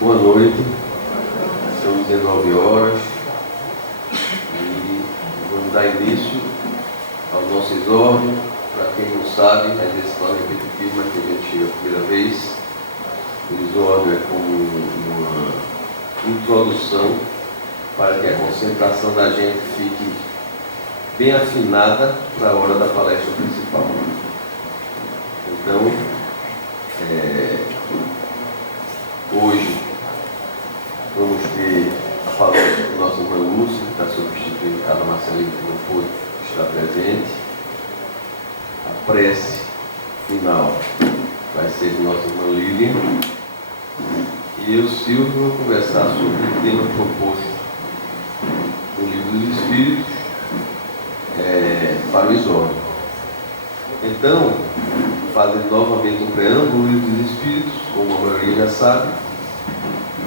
Boa noite, são 19 horas e vamos dar início ao nosso exórdio. Para quem não sabe, às vezes fala repetitivo, mas tem gente que chega a primeira vez. O exórdio é como uma introdução para que a concentração da gente fique bem afinada para a hora da palestra principal. Então, hoje vamos ter a palestra do nosso irmão Lúcio, que está substituindo Carla Marcelino, que não pôde estar presente. A prece final vai ser do nosso irmão Lilian. E eu, Silvio, vou conversar sobre o tema proposto no Livro dos Espíritos para o exórdio. Então, fazendo novamente um preâmbulo, o Livro dos Espíritos, como a maioria já sabe,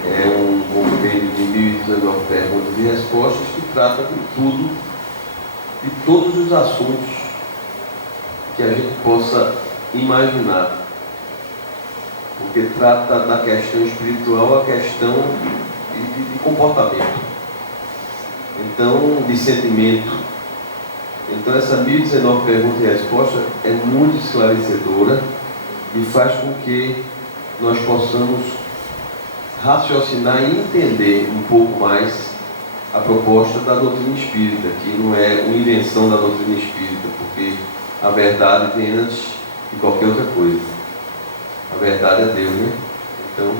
é um compêndio de 1019 perguntas e respostas que trata de tudo, de todos os assuntos que a gente possa imaginar. Porque trata da questão espiritual, a questão de comportamento, então de sentimento. Então essa 1019 perguntas e respostas é muito esclarecedora e faz com que nós possamos raciocinar e entender um pouco mais a proposta da doutrina espírita, que não é uma invenção da doutrina espírita, porque a verdade vem antes de qualquer outra coisa. A verdade é Deus, né? Então,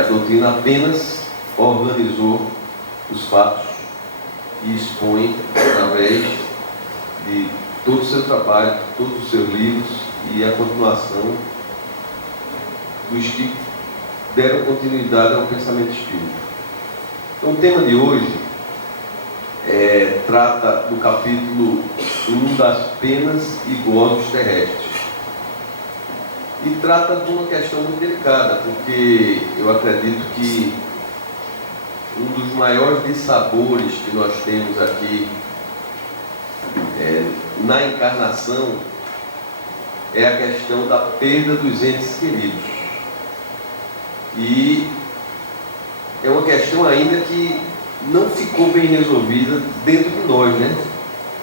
a doutrina apenas organizou os fatos e expõe através de todo o seu trabalho, todos os seus livros e a continuação dos que deram continuidade ao pensamento espírita. Então, o tema de hoje trata do capítulo 1 das penas e gozos terrestres. E trata de uma questão muito delicada, porque eu acredito que um dos maiores dissabores que nós temos aqui na encarnação é a questão da perda dos entes queridos. E é uma questão ainda que não ficou bem resolvida dentro de nós, né?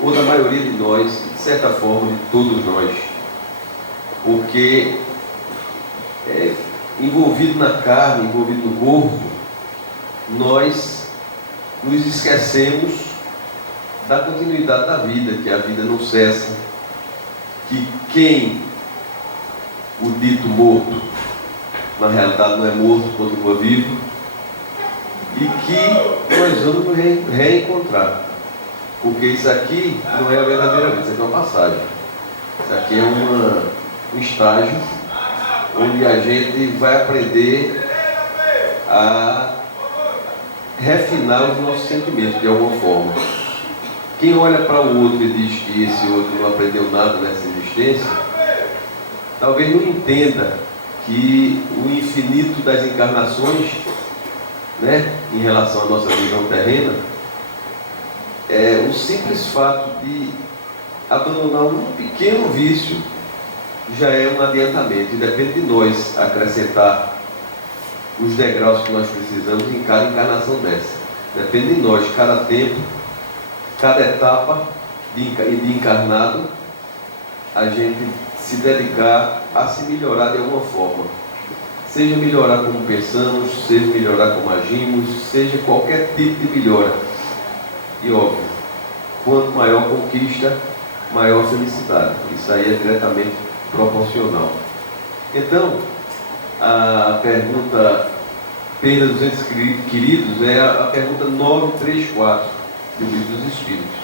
Ou da maioria de nós, de certa forma, de todos nós. Porque envolvido na carne, envolvido no corpo, nós nos esquecemos da continuidade da vida, que a vida não cessa, que quem o dito morto, na realidade não é morto, continua vivo, e que nós vamos nos reencontrar, porque isso aqui não é a verdadeira vida, isso aqui é uma passagem, isso aqui é um estágio onde a gente vai aprender a refinar os nossos sentimentos de alguma forma. Quem olha para o outro e diz que esse outro não aprendeu nada nessa existência, talvez não entenda que o infinito das encarnações, né, em relação à nossa visão terrena, o simples fato de abandonar um pequeno vício já é um adiantamento, e depende de nós acrescentar os degraus que nós precisamos em cada encarnação dessa. Depende de nós, cada tempo, cada etapa de encarnado, a gente se dedicar a se melhorar de alguma forma. Seja melhorar como pensamos, seja melhorar como agimos, seja qualquer tipo de melhora. E óbvio, quanto maior conquista, maior felicidade. Isso aí é diretamente proporcional. Então, a pergunta perda dos entes queridos é a pergunta 934 do Livro dos Espíritos.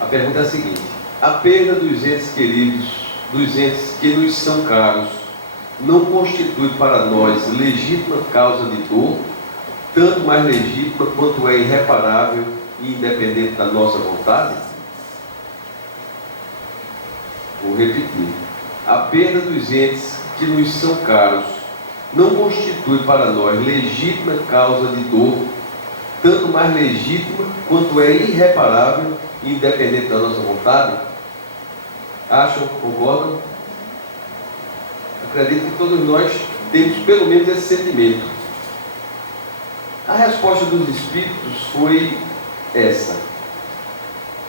A pergunta é a seguinte: a perda dos entes queridos, dos entes que nos são caros, não constitui para nós legítima causa de dor, tanto mais legítima quanto é irreparável e independente da nossa vontade? Vou repetir. A perda dos entes que nos são caros não constitui para nós legítima causa de dor, tanto mais legítima quanto é irreparável e independente da nossa vontade? Acham? Concordam? Acredito que todos nós temos pelo menos esse sentimento. A resposta dos Espíritos foi essa.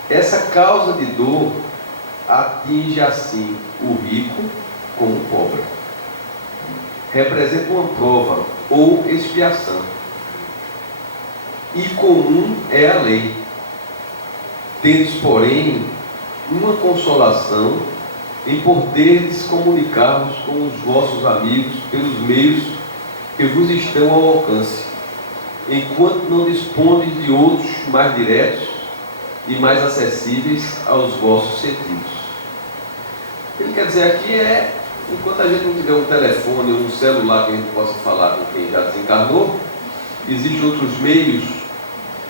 Essa causa de dor atinge assim o rico como o pobre. Representa uma prova ou expiação. E comum é a lei. Tendes, porém, uma consolação em poderdes comunicar-vos com os vossos amigos pelos meios que vos estão ao alcance, enquanto não dispondes de outros mais diretos e mais acessíveis aos vossos sentidos. O que ele quer dizer aqui é, enquanto a gente não tiver um telefone ou um celular que a gente possa falar com quem já desencarnou, existem outros meios,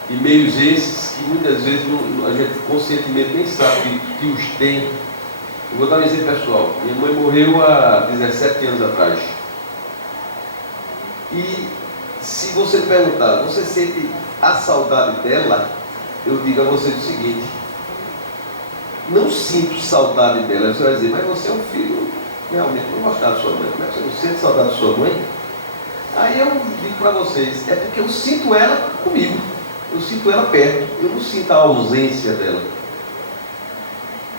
e meios esses que muitas vezes a gente conscientemente nem sabe que os tem. Eu vou dar um exemplo pessoal. Minha mãe morreu há 17 anos atrás. E se você perguntar, você sente a saudade dela? Eu digo a você o seguinte: não sinto saudade dela. Você vai dizer, mas você é um filho, realmente não gostar da sua mãe. Como é que você não sente saudade da sua mãe? Aí eu digo para vocês, é porque eu sinto ela comigo. Eu sinto ela perto, eu não sinto a ausência dela.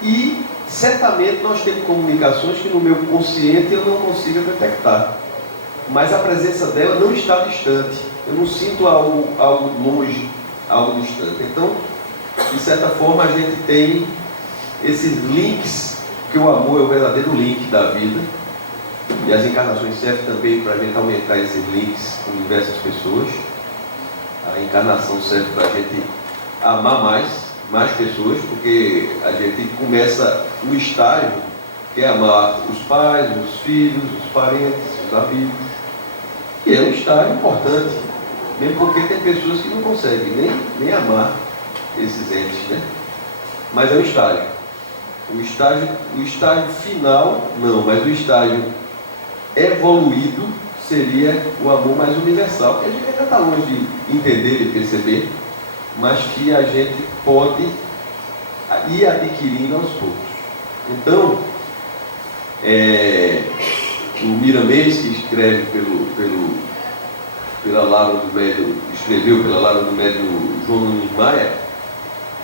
E certamente nós temos comunicações que no meu consciente eu não consigo detectar. Mas a presença dela não está distante. Eu não sinto algo longe, algo distante. Então, de certa forma, a gente tem esses links, que o amor é o verdadeiro link da vida. E as encarnações servem também para a gente aumentar esses links com diversas pessoas. A encarnação serve para a gente amar mais pessoas, porque a gente começa um estágio que é amar os pais, os filhos, os parentes, os amigos. E é um estágio importante, mesmo porque tem pessoas que não conseguem nem amar esses entes, né? Mas é um estágio. O estágio final, não, mas o estágio evoluído seria o amor mais universal, que a gente ainda está longe de entender e perceber, mas que a gente pode ir adquirindo aos poucos. Então, o Miramês, que escreve pela Lavra do Médium, escreveu pela Lavra do Médium João Nunes Maia,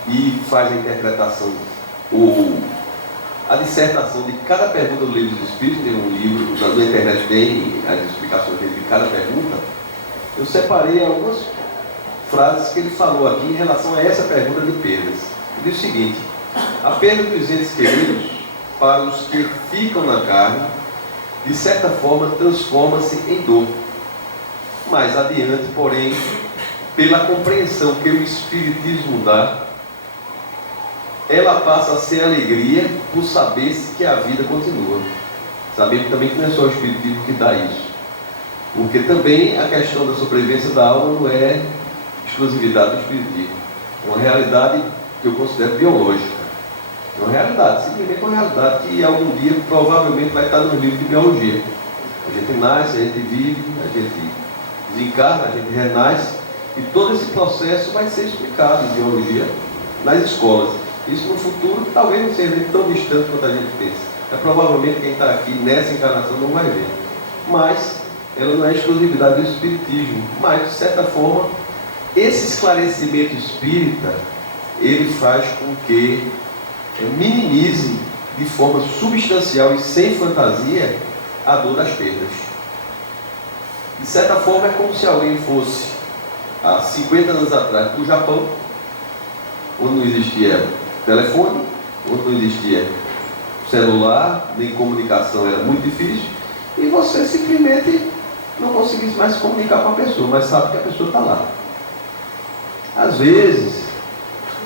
e faz a interpretação ou a dissertação de cada pergunta do Livro dos Espíritos. Tem um livro, na internet tem as explicações de cada pergunta. Eu separei algumas frases que ele falou aqui em relação a essa pergunta de perdas. Ele diz o seguinte: a perda dos entes queridos, para os que ficam na carne, de certa forma transforma-se em dor. Mais adiante, porém, pela compreensão que o Espiritismo dá, ela passa a ser alegria por saber-se que a vida continua. Sabendo também que não é só o Espiritismo que dá isso. Porque também a questão da sobrevivência da alma não é exclusividade do Espiritismo. É uma realidade que eu considero biológica. É uma realidade, simplesmente uma realidade que algum dia provavelmente vai estar no livro de biologia. A gente nasce, a gente vive, a gente desencarna, a gente renasce, e todo esse processo vai ser explicado em biologia nas escolas. Isso no futuro talvez não seja tão distante quanto a gente pensa. Provavelmente quem está aqui nessa encarnação não vai ver. Mas ela não é exclusividade do Espiritismo. Mas, de certa forma, esse esclarecimento espírita, ele faz com que minimize de forma substancial e sem fantasia a dor das perdas. De certa forma, é como se alguém fosse, há 50 anos atrás, para o Japão, onde não existia telefone, onde não existia celular, nem comunicação, era muito difícil, e você simplesmente não conseguisse mais se comunicar com a pessoa, mas sabe que a pessoa está lá. Às vezes,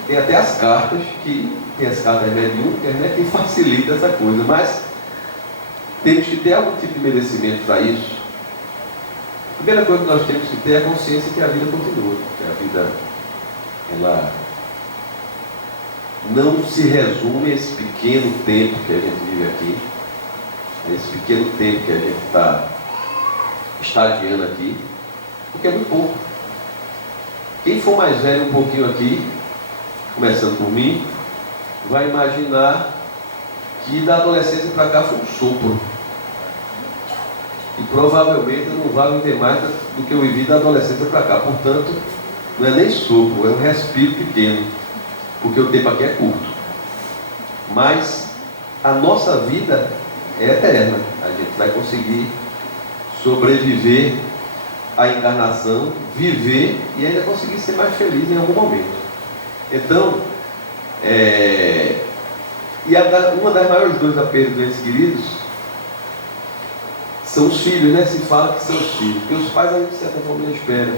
tem até as cartas, tem as cartas mediúnicas, né, que facilita essa coisa, mas temos que ter algum tipo de merecimento para isso. A primeira coisa que nós temos que ter é a consciência que a vida continua, que a vida, ela não se resume a esse pequeno tempo que a gente vive aqui, a esse pequeno tempo que a gente está estagiando aqui, porque é muito pouco. Quem for mais velho um pouquinho aqui, começando por mim, vai imaginar que da adolescência para cá foi um sopro. E provavelmente eu não vou viver mais do que eu vivi da adolescência para cá. Portanto, não é nem sopro, é um respiro pequeno, porque o tempo aqui é curto. Mas a nossa vida é eterna. A gente vai conseguir sobreviver à encarnação, viver e ainda conseguir ser mais feliz em algum momento. Então, uma das maiores dores da perda dos entes queridos são os filhos, né? Se fala que são os filhos, porque os pais, de certa forma, não esperam.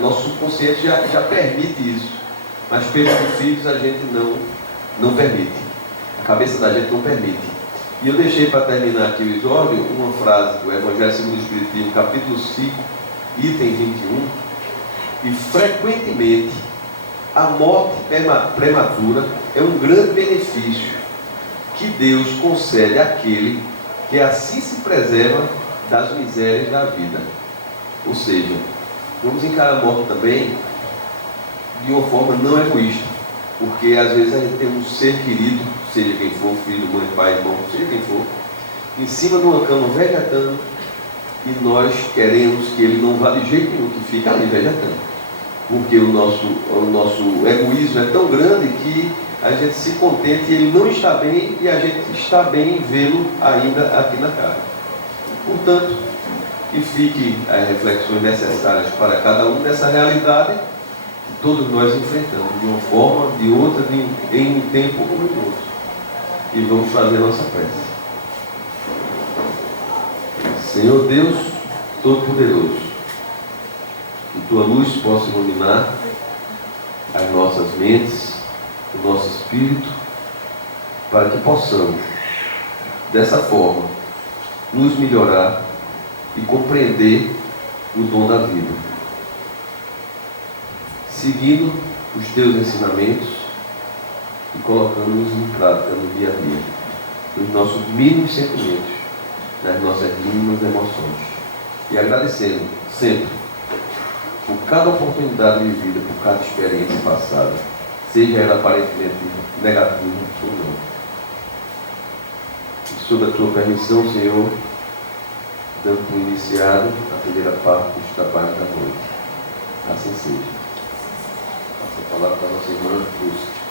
Nosso subconsciente já permite isso, mas perda de filhos a gente não permite. A cabeça da gente não permite. E eu deixei para terminar aqui o episódio uma frase do Evangelho segundo o Espiritismo, capítulo 5, item 21, e frequentemente a morte prematura é um grande benefício que Deus concede àquele que assim se preserva das misérias da vida. Ou seja, vamos encarar a morte também de uma forma não egoísta, porque às vezes a gente tem um ser querido, seja quem for, filho, mãe, pai, irmão, seja quem for, em cima de uma cama vegetando, e nós queremos que ele não vá de jeito nenhum, que fique ali vegetando, porque o nosso egoísmo é tão grande que a gente se contenta e ele não está bem, e a gente está bem em vê-lo ainda aqui na carne. Portanto, que fiquem as reflexões necessárias para cada um dessa realidade que todos nós enfrentamos, de uma forma, de outra, em um tempo ou em outro. E vamos fazer a nossa prece. Senhor Deus Todo-Poderoso, que Tua luz possa iluminar as nossas mentes, o nosso espírito, para que possamos, dessa forma, nos melhorar e compreender o dom da vida, seguindo os Teus ensinamentos e colocando-nos em prática no dia a dia, nos nossos mínimos sentimentos, nas nossas mínimas emoções, e agradecendo sempre por cada oportunidade vivida, por cada experiência passada, seja ela aparentemente negativa ou não. E sob a Tua permissão, Senhor, dando por iniciado a primeira parte dos trabalhos da noite. Assim seja. Passo a palavra para a nossa irmã Lúcia.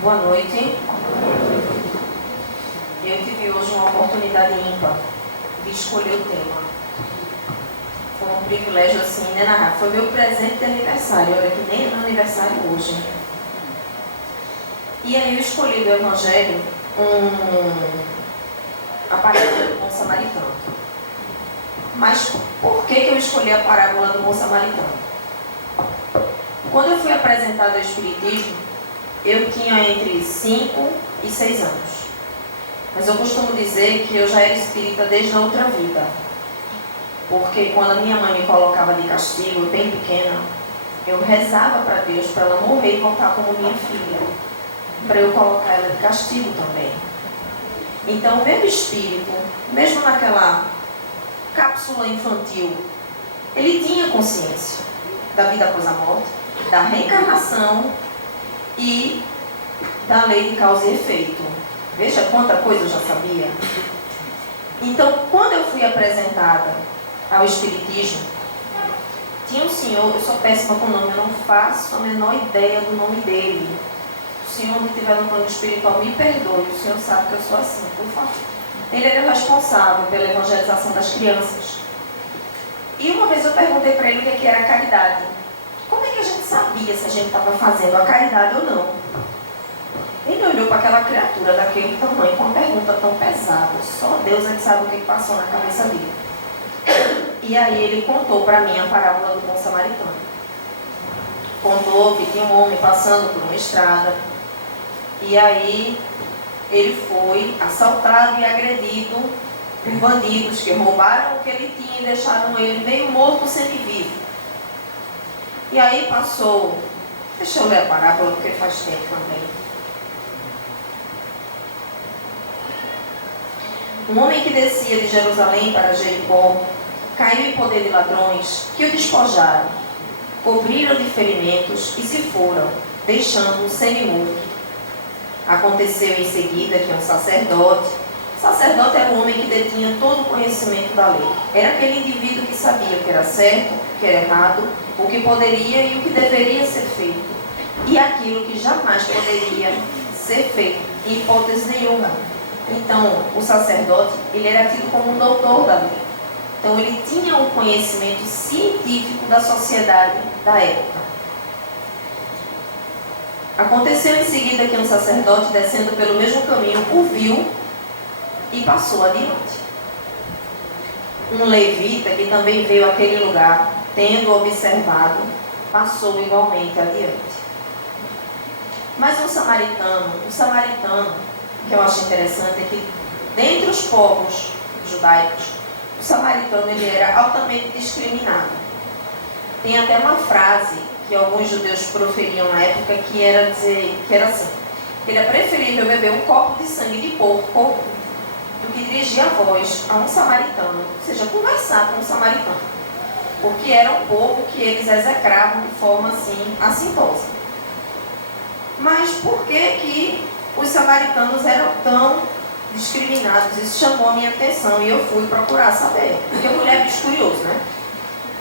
Boa noite. Eu tive hoje uma oportunidade ímpar de escolher o tema. Foi um privilégio assim, né? Foi meu presente de aniversário, olha que nem é meu aniversário hoje. E aí eu escolhi do Evangelho a parábola do bom samaritano. Mas por que eu escolhi a parábola do bom samaritano? Quando eu fui apresentado ao Espiritismo, eu tinha entre 5 e 6 anos. Mas eu costumo dizer que eu já era espírita desde a outra vida. Porque quando a minha mãe me colocava de castigo, eu bem pequena, eu rezava para Deus para ela morrer e voltar como minha filha, para eu colocar ela de castigo também. Então o meu espírito, mesmo naquela cápsula infantil, ele tinha consciência da vida após a morte, da reencarnação e da lei de causa e efeito. Veja quanta coisa eu já sabia. Então, quando eu fui apresentada ao Espiritismo, tinha um senhor, eu sou péssima com o nome, eu não faço a menor ideia do nome dele. O senhor que estiver no plano espiritual, me perdoe, o senhor sabe que eu sou assim, por favor. Ele era o responsável pela evangelização das crianças. E uma vez eu perguntei para ele o que era a caridade. Como é que a gente sabia se a gente estava fazendo a caridade ou não? Ele olhou para aquela criatura daquele tamanho com uma pergunta tão pesada. Só Deus é que sabe o que passou na cabeça dele. E aí ele contou para mim a parábola do bom samaritano. Contou que tinha um homem passando por uma estrada. E aí ele foi assaltado e agredido por bandidos que roubaram o que ele tinha e deixaram ele meio morto, semi-vivo. E aí passou Deixa eu ler a parábola porque faz tempo também. Um homem que descia de Jerusalém para Jericó caiu em poder de ladrões que o despojaram, cobriram de ferimentos e se foram, deixando-o semi-morto. Aconteceu em seguida que um sacerdote era um homem que detinha todo o conhecimento da lei. Era aquele indivíduo que sabia o que era certo, o que era errado, o que poderia e o que deveria ser feito, e aquilo que jamais poderia ser feito, em hipótese nenhuma. Então, o sacerdote, ele era tido como um doutor da lei. Então, ele tinha um conhecimento científico da sociedade da época. Aconteceu em seguida que um sacerdote, descendo pelo mesmo caminho, o viu e passou adiante. Um levita, que também veio àquele lugar, tendo observado, passou igualmente adiante. Mas um samaritano, que eu acho interessante, é que dentre os povos judaicos, o samaritano ele era altamente discriminado. Tem até uma frase que alguns judeus proferiam na época que era assim: que era preferível beber um copo de sangue de porco do que dirigir a voz a um samaritano, ou seja, conversar com um samaritano, porque era um povo que eles execravam de forma assim assintosa. Mas por que os samaritanos eram tão discriminados? Isso chamou a minha atenção e eu fui procurar saber. Porque mulher é bicho curioso, né?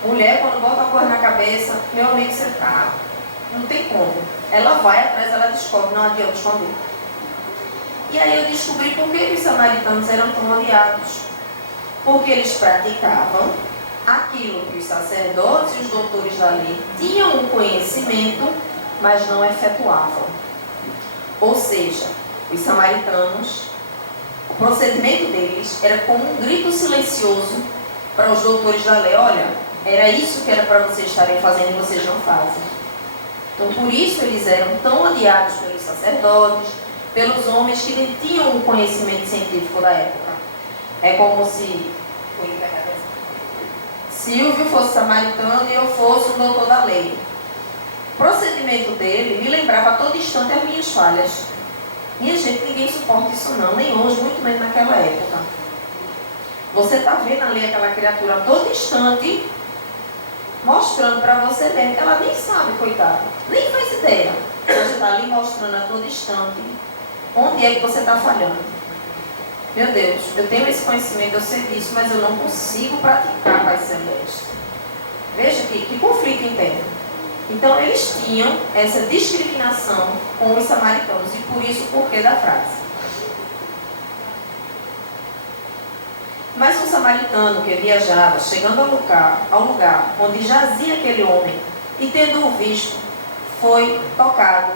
Mulher, quando bota uma coisa na cabeça, meu amigo, você tá, não tem como. Ela vai atrás, ela descobre, não adianta esconder. E aí eu descobri por que os samaritanos eram tão odiados. Porque eles praticavam aquilo que os sacerdotes e os doutores da lei tinham um conhecimento, mas não efetuavam. Ou seja, os samaritanos, o procedimento deles era como um grito silencioso para os doutores da lei: olha, era isso que era para vocês estarem fazendo e vocês não fazem. Então, por isso eles eram tão odiados pelos sacerdotes, pelos homens que nem tinham um conhecimento científico da época. É como se Silvio fosse samaritano e eu fosse o doutor da lei. O procedimento dele me lembrava a todo instante as minhas falhas. Minha gente, ninguém suporta isso não, nem hoje, muito menos naquela época. Você está vendo ali aquela criatura a todo instante, mostrando para você mesmo que ela nem sabe, coitada, nem faz ideia. Você está ali mostrando a todo instante onde é que você está falhando. Meu Deus, eu tenho esse conhecimento, eu sei disso, mas eu não consigo praticar, Pai Celeste. Veja que conflito interno. Então eles tinham essa discriminação com os samaritanos, e por isso o porquê da frase. Mas um samaritano que viajava, chegando ao lugar onde jazia aquele homem, e tendo-o visto, foi tocado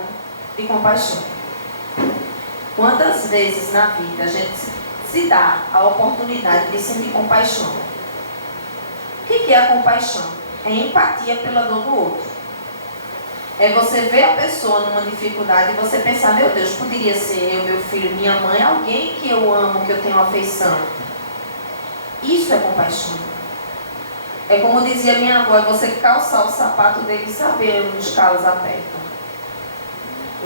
de compaixão. Quantas vezes na vida a gente se dá a oportunidade de sentir compaixão? O que é a compaixão? É empatia pela dor do outro. É você ver a pessoa numa dificuldade e você pensar: meu Deus, poderia ser eu, meu filho, minha mãe, alguém que eu amo, que eu tenho afeição. Isso é compaixão. É como dizia minha avó: é você calçar o sapato dele e saber onde os calos apertam.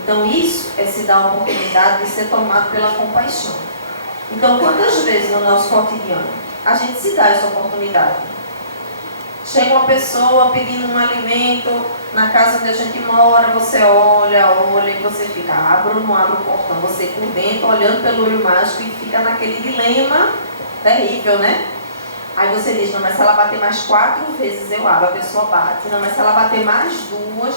Então isso é se dar a oportunidade de ser tomado pela compaixão. Então, quantas vezes no nosso cotidiano a gente se dá essa oportunidade? Chega uma pessoa pedindo um alimento na casa onde a gente mora, você olha e você fica: abro ou não abro o portão? Você por dentro, olhando pelo olho mágico, e fica naquele dilema terrível, né? Aí você diz: não, mas se ela bater mais 4 vezes eu abro. A pessoa bate. Não, mas se ela bater mais 2,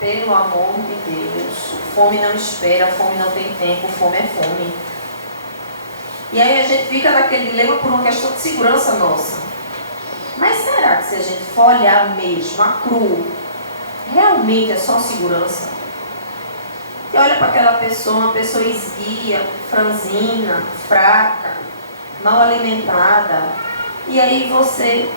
pelo amor de Deus, fome não espera, fome não tem tempo, fome é fome. E aí a gente fica naquele dilema por uma questão de segurança nossa. Mas será que se a gente for olhar mesmo a cru, realmente é só segurança? Você olha para aquela pessoa, uma pessoa esguia, franzina, fraca, mal alimentada, e aí você,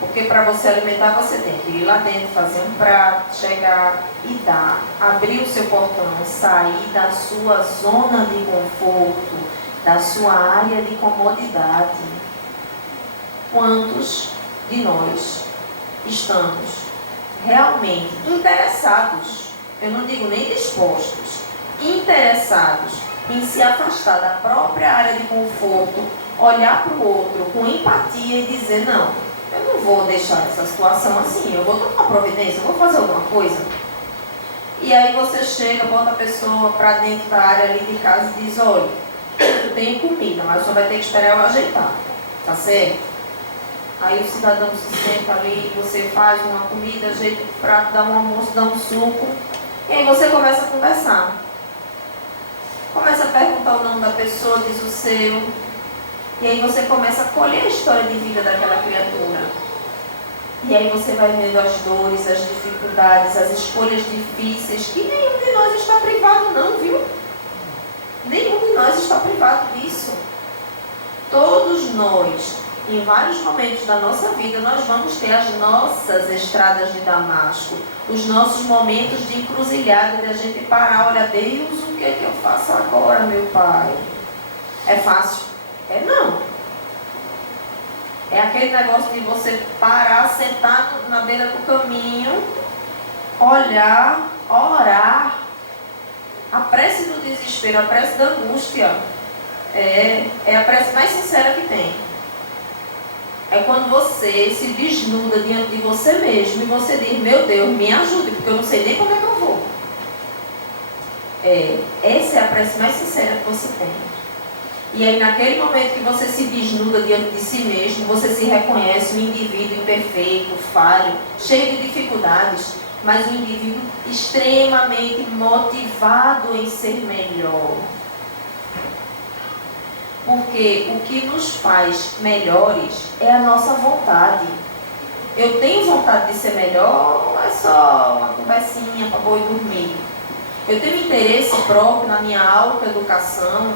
porque para você alimentar você tem que ir lá dentro, fazer um prato, chegar e dar, abrir o seu portão, sair da sua zona de conforto, da sua área de comodidade. Quantos de nós estamos realmente interessados eu não digo nem dispostos, interessados em se afastar da própria área de conforto, olhar para o outro com empatia e dizer, não, eu não vou deixar essa situação assim, eu vou tomar uma providência, eu vou fazer alguma coisa. E aí você chega, bota a pessoa para dentro da área ali de casa e diz, olha, eu tenho comida, mas só vai ter que esperar eu ajeitar, tá certo? Aí o cidadão se senta ali, você faz uma comida, ajeita o prato, dá um almoço, dá um suco, e aí você começa a conversar. Começa a perguntar o nome da pessoa, diz o seu, e aí você começa a colher a história de vida daquela criatura. E aí você vai vendo as dores, as dificuldades, as escolhas difíceis, que nenhum de nós está privado não, viu? Nenhum de nós está privado disso. Todos nós, em vários momentos da nossa vida, nós vamos ter as nossas estradas de Damasco, os nossos momentos de encruzilhada, de a gente parar, olha, Deus, o que é que eu faço agora, meu Pai? É fácil? É não. É aquele negócio de você parar, sentar na beira do caminho, olhar, orar. A prece do desespero, a prece da angústia, é a prece mais sincera que tem. É quando você se desnuda diante de você mesmo e você diz, meu Deus, me ajude, porque eu não sei nem como é que eu vou. Essa é a prece mais sincera que você tem. E aí naquele momento que você se desnuda diante de si mesmo, você se reconhece um indivíduo imperfeito, falho, cheio de dificuldades, mas um indivíduo extremamente motivado em ser melhor. Porque o que nos faz melhores é a nossa vontade. Eu tenho vontade de ser melhor, ou é só uma conversinha para boi dormir? Eu tenho interesse próprio na minha autoeducação,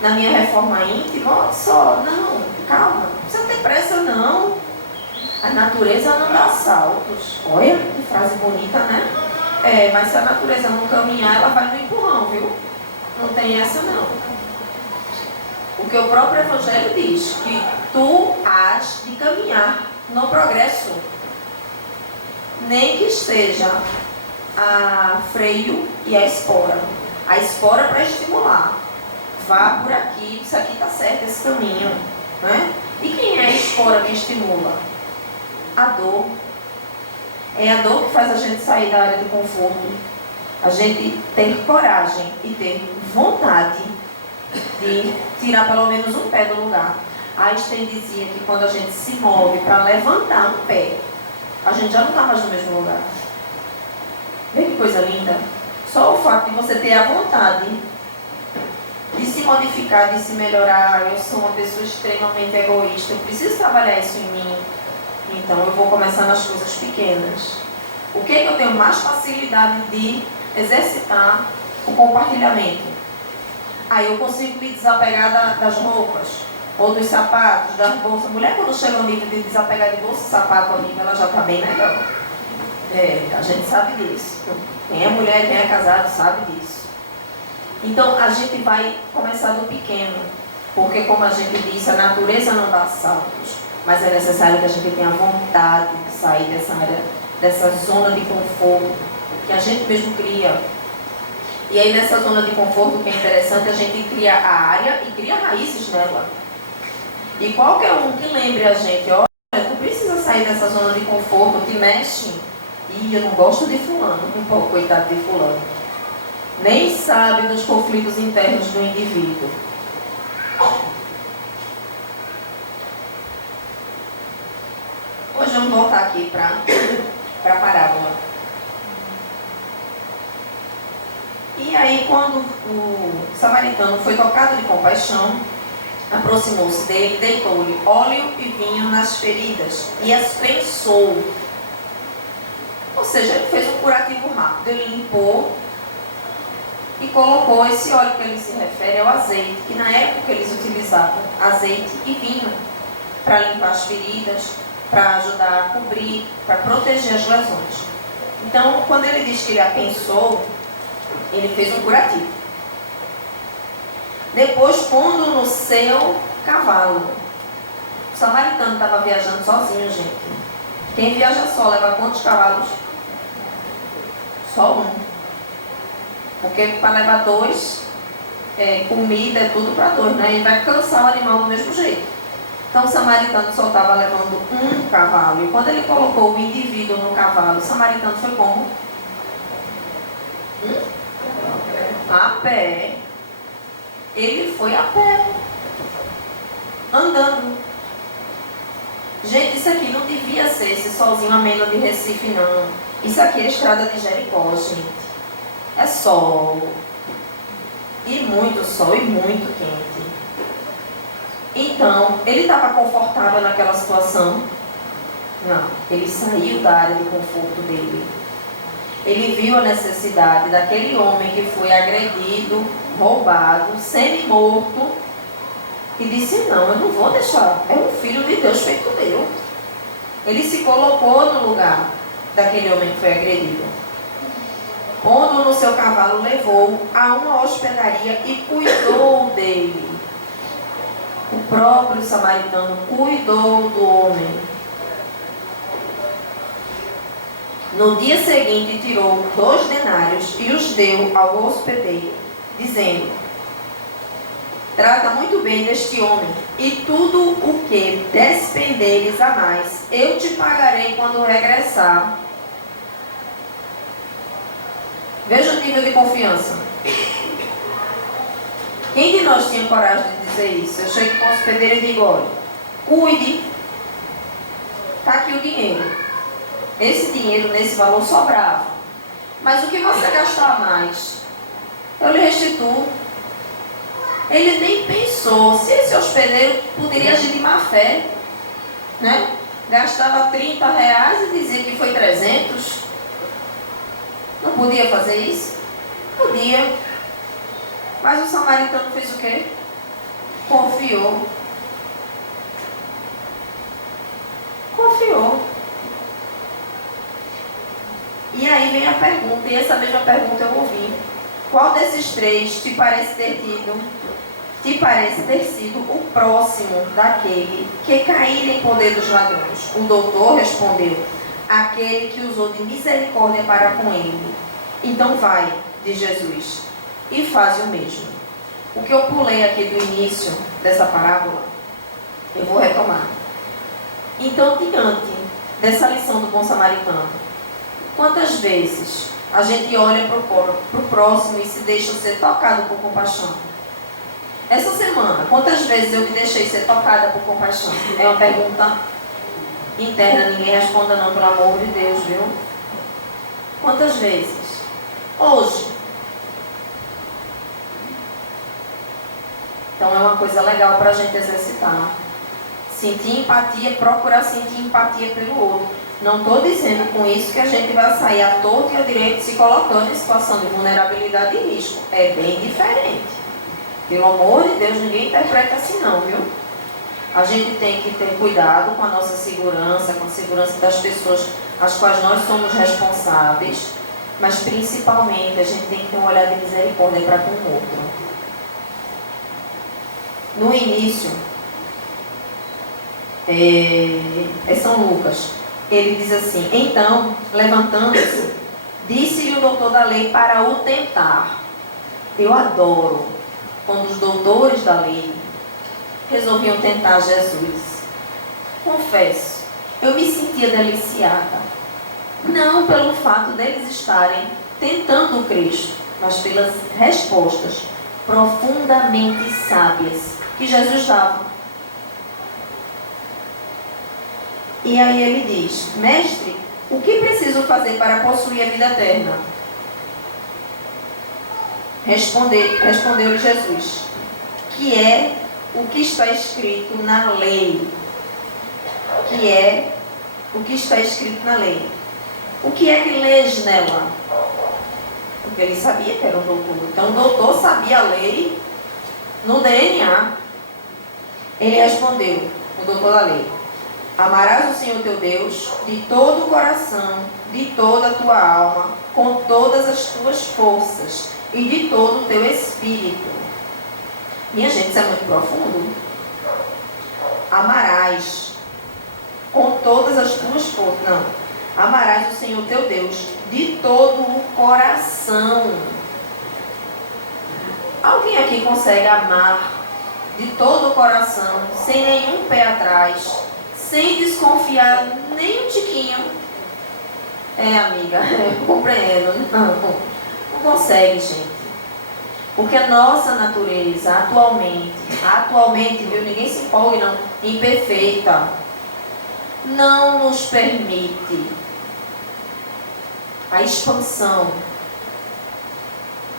na minha reforma íntima, só, não, calma, não precisa ter pressa não. A natureza não dá saltos. Olha, que frase bonita, né? Mas se a natureza não caminhar, ela vai no empurrão, viu? Não tem essa não. O que o próprio Evangelho diz, que tu has de caminhar no progresso. Nem que seja a freio e a espora. A espora para estimular. Vá por aqui, isso aqui está certo, esse caminho. Né? E quem é a espora que estimula? A dor. É a dor que faz a gente sair da área de conforto. A gente ter coragem e ter vontade de tirar pelo menos um pé do lugar. Einstein dizia que quando a gente se move para levantar um pé, a gente já não está mais no mesmo lugar. Vê que coisa linda? Só o fato de você ter a vontade de se modificar, de se melhorar. Eu sou uma pessoa extremamente egoísta, eu preciso trabalhar isso em mim. Então eu vou começar nas coisas pequenas. O que é que eu tenho mais facilidade de exercitar? O compartilhamento. Aí eu consigo me desapegar das roupas, ou dos sapatos, das bolsas. Mulher, quando chega ao nível de desapegar de bolsa e sapato, amiga, ela já está bem melhor. A gente sabe disso. Quem é mulher, quem é casado, sabe disso. Então, a gente vai começar do pequeno, porque, como a gente disse, a natureza não dá saltos, mas é necessário que a gente tenha vontade de sair dessa área, dessa zona de conforto, que a gente mesmo cria. E aí, nessa zona de conforto, o que é interessante, a gente cria a área e cria raízes nela. E qualquer um que lembre a gente, olha, tu precisa sair dessa zona de conforto, te mexe. E eu não gosto de fulano, pô, coitado de fulano. Nem sabe dos conflitos internos do indivíduo. Hoje vamos voltar aqui para a parábola. E aí, quando o samaritano foi tocado de compaixão, aproximou-se dele, deitou-lhe óleo e vinho nas feridas e as prensou. Ou seja, ele fez um curativo rápido, ele limpou e colocou esse óleo que ele se refere ao azeite, que na época eles utilizavam azeite e vinho para limpar as feridas, para ajudar a cobrir, para proteger as lesões. Então, quando ele diz que ele apensou, ele fez um curativo. Depois, pondo no seu cavalo. O samaritano estava viajando sozinho, gente. Quem viaja só leva quantos cavalos? Só um. Porque para levar dois, comida é tudo para dois, né? E vai cansar o animal do mesmo jeito. Então o samaritano só estava levando um cavalo. E quando ele colocou o indivíduo no cavalo, o samaritano foi como? A pé. Ele foi a pé. Andando. Gente, isso aqui não devia ser esse solzinho ameno de Recife, não. Isso aqui é a estrada de Jericó, gente. É sol. E muito sol e muito quente. Então, ele estava confortável naquela situação? Não. Ele saiu da área de conforto dele. Ele viu a necessidade daquele homem que foi agredido, roubado, semi-morto, e disse, não, eu não vou deixar, é um filho de Deus feito meu. Ele se colocou no lugar daquele homem que foi agredido. Pondo no seu cavalo, levou a uma hospedaria e cuidou dele. O próprio samaritano cuidou do homem. No dia seguinte, tirou 2 denários e os deu ao hospedeiro, dizendo, trata muito bem deste homem, e tudo o que despenderes a mais, eu te pagarei quando regressar. Veja o nível de confiança. Quem de nós tinha coragem de dizer isso? Eu chego com o hospedeiro e digo, olha, cuide, está aqui o dinheiro. Esse dinheiro, nesse valor, sobrava. Mas o que você gastar mais, eu lhe restituo. Ele nem pensou se esse hospedeiro poderia agir de má fé, né? Gastava R$30 e dizia que foi 300. Não podia fazer isso? Podia. Mas o samaritano fez o quê? Confiou. Confiou. E aí vem a pergunta, e essa mesma pergunta eu ouvi. Qual desses 3 te parece ter sido o próximo daquele que caíra em poder dos ladrões? O doutor respondeu, aquele que usou de misericórdia para com ele. Então vai, diz Jesus, e faz o mesmo. O que eu pulei aqui do início dessa parábola, eu vou retomar. Então, diante dessa lição do bom samaritano, quantas vezes a gente olha para o próximo e se deixa ser tocado por compaixão? Essa semana, quantas vezes eu me deixei ser tocada por compaixão? É uma pergunta interna, ninguém responda não, pelo amor de Deus, viu? Quantas vezes? Hoje. Então é uma coisa legal para a gente exercitar. Sentir empatia, procurar sentir empatia pelo outro. Não estou dizendo com isso que a gente vai sair à torta e à direita se colocando em situação de vulnerabilidade e risco. É bem diferente. Pelo amor de Deus, ninguém interpreta assim não, viu? A gente tem que ter cuidado com a nossa segurança, com a segurança das pessoas às quais nós somos responsáveis, mas principalmente a gente tem que ter um olhar de misericórdia para com o outro. No início, é São Lucas, ele diz assim, então, levantando-se, disse-lhe o doutor da lei para o tentar. Eu adoro quando os doutores da lei resolviam tentar Jesus. Confesso, eu me sentia deliciada. Não pelo fato deles estarem tentando o Cristo, mas pelas respostas profundamente sábias que Jesus dava. E aí ele diz, mestre, o que preciso fazer para possuir a vida eterna? Respondeu-lhe Jesus, que é o que está escrito na lei. Que é o que está escrito na lei. O que é que lês nela? Porque ele sabia que era um doutor. Então o doutor sabia a lei no DNA. Ele respondeu, o doutor da lei, amarás o Senhor teu Deus de todo o coração, de toda a tua alma, com todas as tuas forças e de todo o teu espírito. Minha gente, isso é muito profundo. Amarás com todas as tuas forças. Não. Amarás o Senhor teu Deus de todo o coração. Alguém aqui consegue amar de todo o coração, sem nenhum pé atrás, sem desconfiar nem um tiquinho? Amiga, eu compreendo. Não consegue, gente. Porque a nossa natureza, atualmente, viu, ninguém se empolgue não, imperfeita, não nos permite a expansão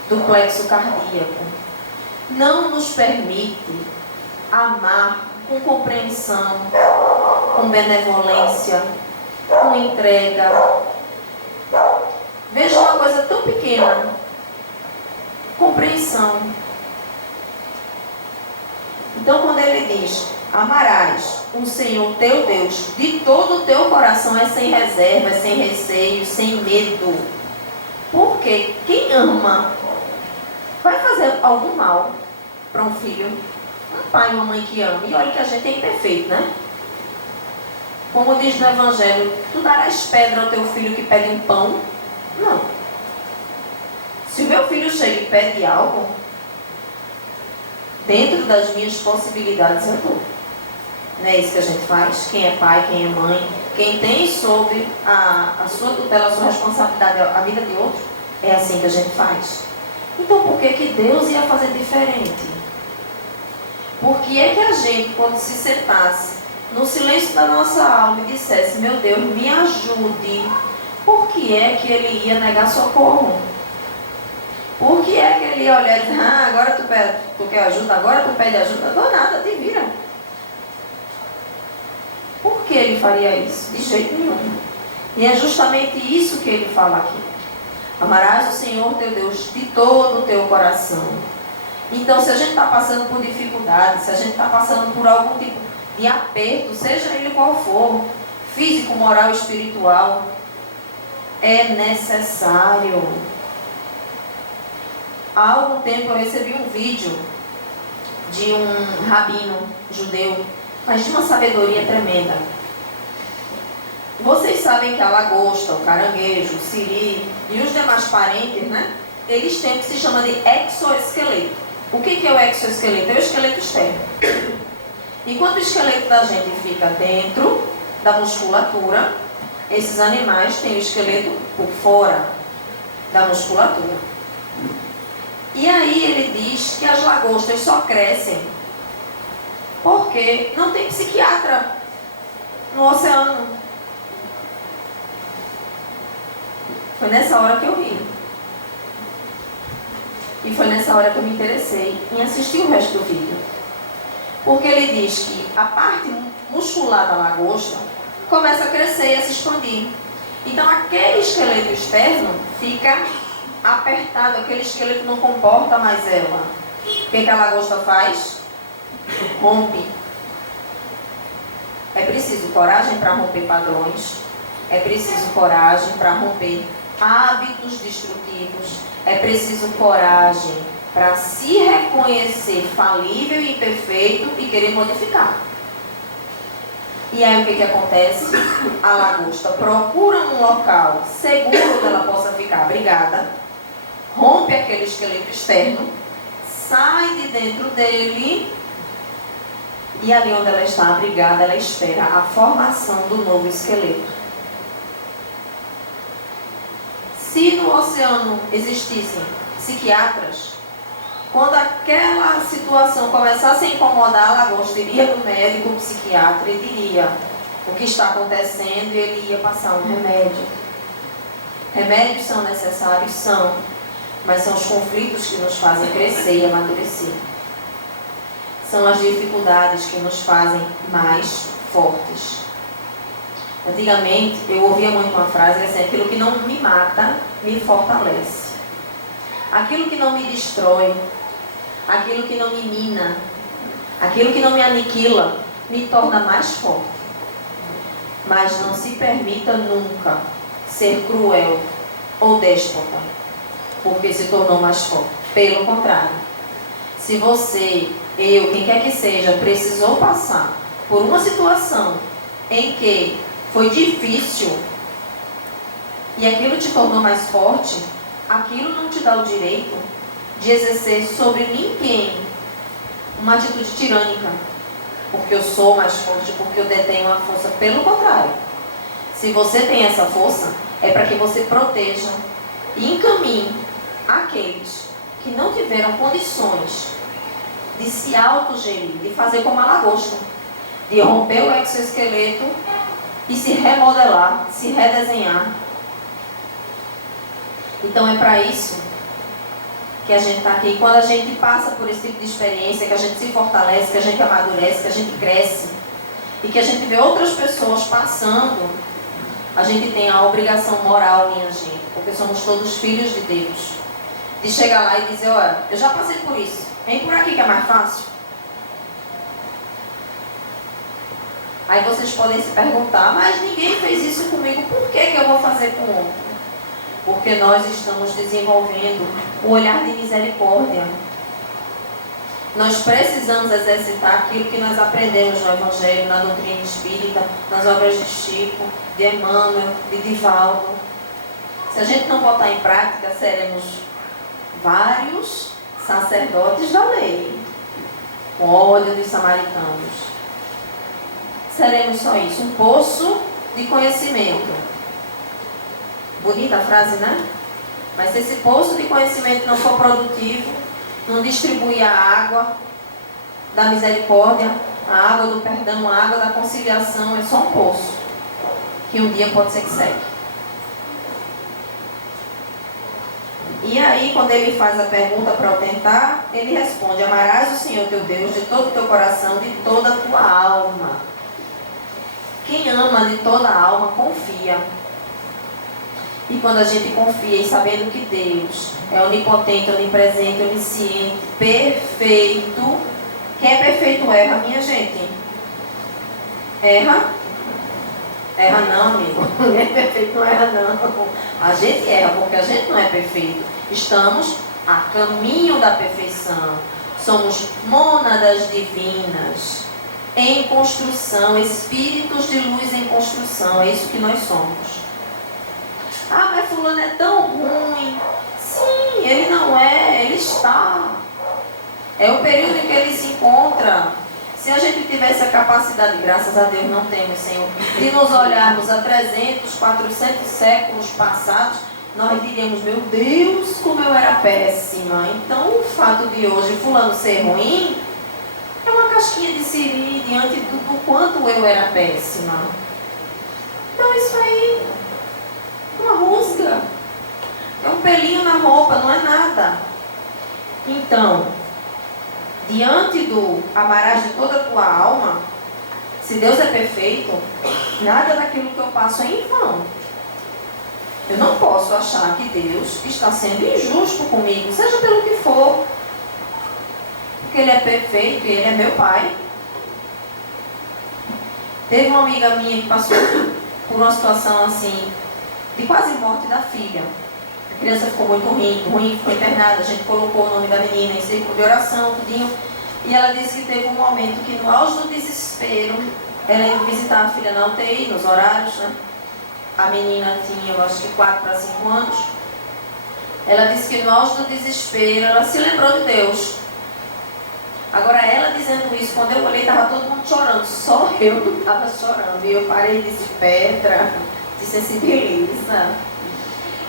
do plexo cardíaco, não nos permite amar com compreensão, com benevolência, com entrega. Veja uma coisa tão pequena: compreensão. Então, quando ele diz: amarás o Senhor teu Deus de todo o teu coração, é sem reserva, é sem receio, sem medo. Porque quem ama vai fazer algum mal para um filho? Um pai e uma mãe que ama. E olha que a gente é imperfeito, né? Como diz no Evangelho: tu darás pedra ao teu filho que pede um pão? Não. Se o meu filho chega e pede algo, dentro das minhas possibilidades eu dou. Não é isso que a gente faz? Quem é pai, quem é mãe, quem tem sob a sua tutela, a sua responsabilidade, a vida de outro, é assim que a gente faz. Então por que Deus ia fazer diferente? Por que é que a gente, quando se sentasse no silêncio da nossa alma e dissesse: meu Deus, me ajude, por que é que ele ia negar socorro? Por que é que ele ia olhar e dizer: agora tu quer ajuda, agora tu pede ajuda? Não dou nada, te vira. Por que ele faria isso? De jeito nenhum. E é justamente isso que ele fala aqui: amarás o Senhor teu Deus de todo o teu coração. Então, se a gente está passando por dificuldades, se a gente está passando por algum tipo de aperto, seja ele qual for, físico, moral, espiritual, é necessário. Há algum tempo eu recebi um vídeo de um rabino judeu, mas de uma sabedoria tremenda. Vocês sabem que a lagosta, o caranguejo, o siri e os demais parentes, né? Eles têm o que se chama de exoesqueleto. O que é o exoesqueleto? É o esqueleto externo. Enquanto o esqueleto da gente fica dentro da musculatura, esses animais têm o esqueleto por fora da musculatura. E aí ele diz que as lagostas só crescem porque não tem psiquiatra no oceano. Foi nessa hora que eu ri. E foi nessa hora que eu me interessei em assistir o resto do vídeo. Porque ele diz que a parte muscular da lagosta começa a crescer e a se expandir. Então aquele esqueleto externo fica apertado, aquele esqueleto não comporta mais ela. O que a lagosta faz? Rompe. É preciso coragem para romper padrões. É preciso coragem para romper hábitos destrutivos. É preciso coragem para se reconhecer falível e imperfeito e querer modificar. E aí o que acontece? A lagosta procura um local seguro que ela possa ficar abrigada, rompe aquele esqueleto externo, sai de dentro dele e ali onde ela está abrigada, ela espera a formação do novo esqueleto. Se no oceano existissem psiquiatras, quando aquela situação começasse a incomodar, a lagosta iria no médico, o psiquiatra, e diria o que está acontecendo e ele ia passar um remédio. Remédios são necessários? São, mas são os conflitos que nos fazem crescer e amadurecer. São as dificuldades que nos fazem mais fortes. Antigamente, eu ouvia muito uma frase assim: aquilo que não me mata, me fortalece. Aquilo que não me destrói, aquilo que não me mina, aquilo que não me aniquila, me torna mais forte. Mas não se permita nunca ser cruel ou déspota, porque se tornou mais forte. Pelo contrário, se você, eu, quem quer que seja, precisou passar por uma situação em que foi difícil e aquilo te tornou mais forte, aquilo não te dá o direito de exercer sobre ninguém uma atitude tirânica, porque eu sou mais forte, porque eu detenho a força. Pelo contrário, se você tem essa força, é para que você proteja e encaminhe aqueles que não tiveram condições de se autogerir, de fazer como a lagosta, de romper o exoesqueleto e se remodelar, se redesenhar. Então é para isso que a gente está aqui. Quando a gente passa por esse tipo de experiência, que a gente se fortalece, que a gente amadurece, que a gente cresce e que a gente vê outras pessoas passando, a gente tem a obrigação moral, minha gente, porque somos todos filhos de Deus, de chegar lá e dizer: olha, eu já passei por isso, vem por aqui que é mais fácil. Aí vocês podem se perguntar: mas ninguém fez isso comigo, por que eu vou fazer com o outro? Porque nós estamos desenvolvendo um olhar de misericórdia. Nós precisamos exercitar aquilo que nós aprendemos no Evangelho, na doutrina espírita, nas obras de Chico, de Emmanuel, de Divaldo. Se a gente não botar em prática, seremos vários sacerdotes da lei, com ódio dos samaritanos. Seremos só isso, um poço de conhecimento. Bonita a frase, né? Mas se esse poço de conhecimento não for produtivo, não distribuir a água da misericórdia, a água do perdão, a água da conciliação, é só um poço, que um dia pode ser que seque. E aí, quando ele faz a pergunta para eu tentar, ele responde: amarás o Senhor teu Deus de todo o teu coração, de toda a tua alma. Quem ama de toda a alma, confia. E quando a gente confia e sabendo que Deus é onipotente, onipresente, onisciente, perfeito. Quem é perfeito erra, minha gente? Erra? Erra não, amigo. Quem é perfeito não erra não. A gente erra porque a gente não é perfeito. Estamos a caminho da perfeição. Somos mônadas divinas em construção, espíritos de luz em construção. É isso que nós somos. Ah, mas fulano é tão ruim. Sim, ele não é, ele está. É o período em que ele se encontra. Se a gente tivesse a capacidade, graças a Deus não temos, Senhor, de nos olharmos a 300, 400 séculos passados, nós diríamos: meu Deus, como eu era péssima. Então o fato de hoje fulano ser ruim é uma casquinha de siri diante do quanto eu era péssima. Então isso aí, uma rusga, é um pelinho na roupa, não é nada. Então, diante do amarás de toda a tua alma, se Deus é perfeito, nada daquilo que eu passo é em vão. Eu não posso achar que Deus está sendo injusto comigo, seja pelo que for, porque Ele é perfeito e Ele é meu Pai. Teve uma amiga minha que passou por uma situação assim, de quase morte da filha. A criança ficou muito ruim, ficou internada. A gente colocou o nome da menina em círculo de oração, tudinho. E ela disse que teve um momento que, no auge do desespero, ela ia visitar a filha na UTI, nos horários, né? A menina tinha, eu acho que 4 para 5 anos. Ela disse que no auge do desespero, ela se lembrou de Deus. Agora, ela dizendo isso, quando eu olhei, estava todo mundo chorando. Só eu não estava chorando. E eu parei e disse: Petra, se sensibiliza.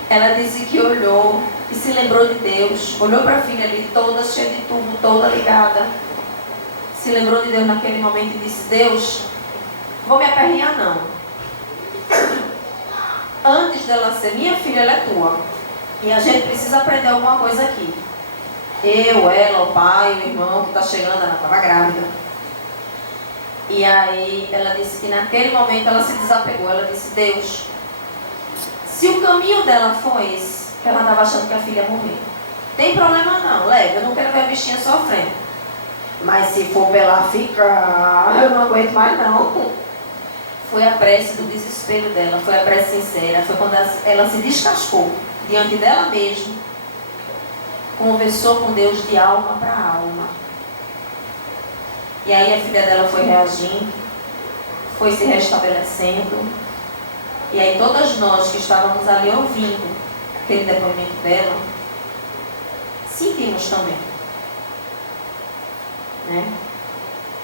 Ela disse que olhou e se lembrou de Deus. Olhou para a filha ali, toda cheia de tubo, toda ligada. Se lembrou de Deus naquele momento e disse: Deus, vou me aperrear não. Antes dela ser minha filha, ela é tua. E a gente precisa aprender alguma coisa aqui. Eu, ela, o pai, o irmão que está chegando, ela estava grávida. E aí ela disse que naquele momento ela se desapegou. Ela disse: Deus, se o caminho dela foi esse, que ela estava achando que a filha ia morrer, tem problema não, leva, eu não quero ver a bichinha sofrendo. Mas se for para ela ficar, eu não aguento mais não. Foi a prece do desespero dela, foi a prece sincera, foi quando ela se descascou diante dela mesma, conversou com Deus de alma para alma. E aí a filha dela foi reagindo, foi se restabelecendo. E aí todas nós que estávamos ali ouvindo aquele depoimento dela, sentimos também, né?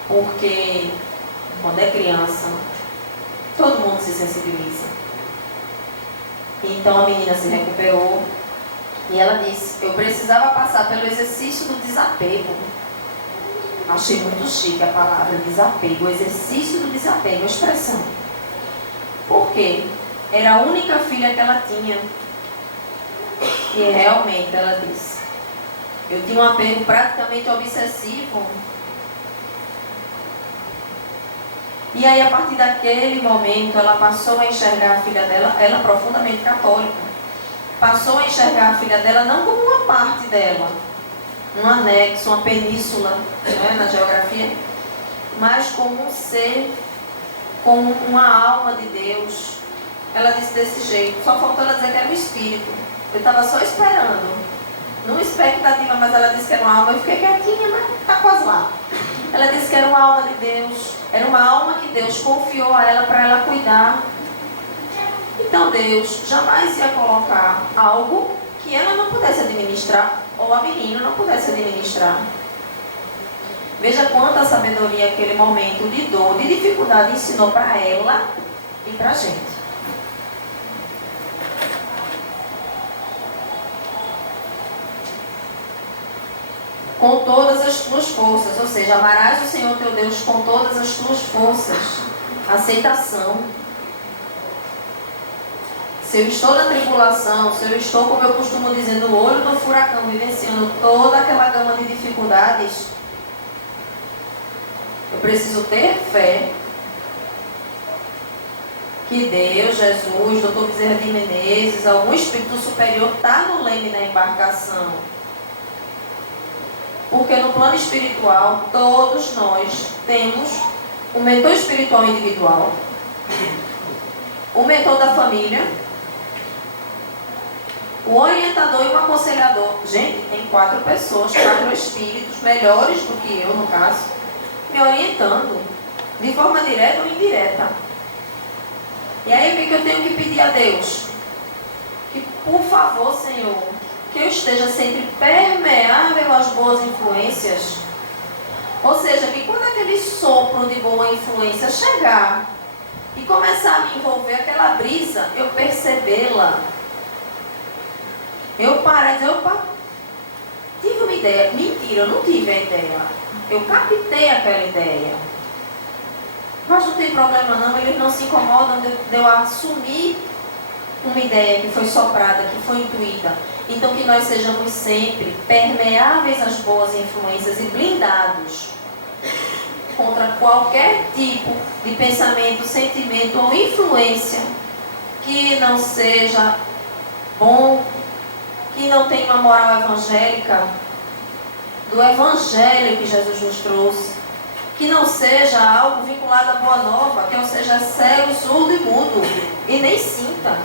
Porque quando é criança, todo mundo se sensibiliza. Então a menina se recuperou e ela disse: eu precisava passar pelo exercício do desapego. Achei muito chique a palavra desapego, o exercício do desapego, a expressão. Por quê? Era a única filha que ela tinha. E realmente ela disse: eu tinha um apego praticamente obsessivo. E aí, a partir daquele momento, ela passou a enxergar a filha dela, ela profundamente católica, passou a enxergar a filha dela não como uma parte dela, um anexo, uma península, né, na geografia, mas como um ser, como uma alma de Deus. Ela disse desse jeito, só faltou ela dizer que era um espírito. Eu estava só esperando, numa expectativa, mas ela disse que era uma alma. Eu fiquei quietinha, mas está quase lá. Ela disse que era uma alma de Deus, era uma alma que Deus confiou a ela para ela cuidar. Então Deus jamais ia colocar algo que ela não pudesse administrar, ou a menina não pudesse administrar. Veja quanta sabedoria aquele momento de dor, de dificuldade ensinou para ela e para a gente. Com todas as tuas forças, ou seja, amarás o Senhor teu Deus com todas as tuas forças. Aceitação. Se eu estou na tribulação, se eu estou, como eu costumo dizer, no olho do furacão, vivenciando toda aquela gama de dificuldades, eu preciso ter fé que Deus, Jesus, Dr. Bezerra de Menezes, algum espírito superior está no leme da embarcação. Porque no plano espiritual, todos nós temos um mentor espiritual individual, o mentor da família, o orientador e o aconselhador. Gente, tem 4 pessoas, 4 espíritos, melhores do que eu, no caso, me orientando, de forma direta ou indireta. E aí, o que eu tenho que pedir a Deus? Que, por favor, Senhor, que eu esteja sempre permeável às boas influências. Ou seja, que quando aquele sopro de boa influência chegar e começar a me envolver aquela brisa, eu percebê-la. Eu parar e dizer: opa, tive uma ideia. Mentira, eu não tive a ideia. Eu captei aquela ideia. Mas não tem problema não, eles não se incomodam de eu assumir uma ideia que foi soprada, que foi intuída. Então que nós sejamos sempre permeáveis às boas influências e blindados contra qualquer tipo de pensamento, sentimento ou influência que não seja bom, que não tenha uma moral evangélica, do evangelho que Jesus nos trouxe, que não seja algo vinculado à boa nova, que eu seja cego, surdo e mudo, e nem sinta.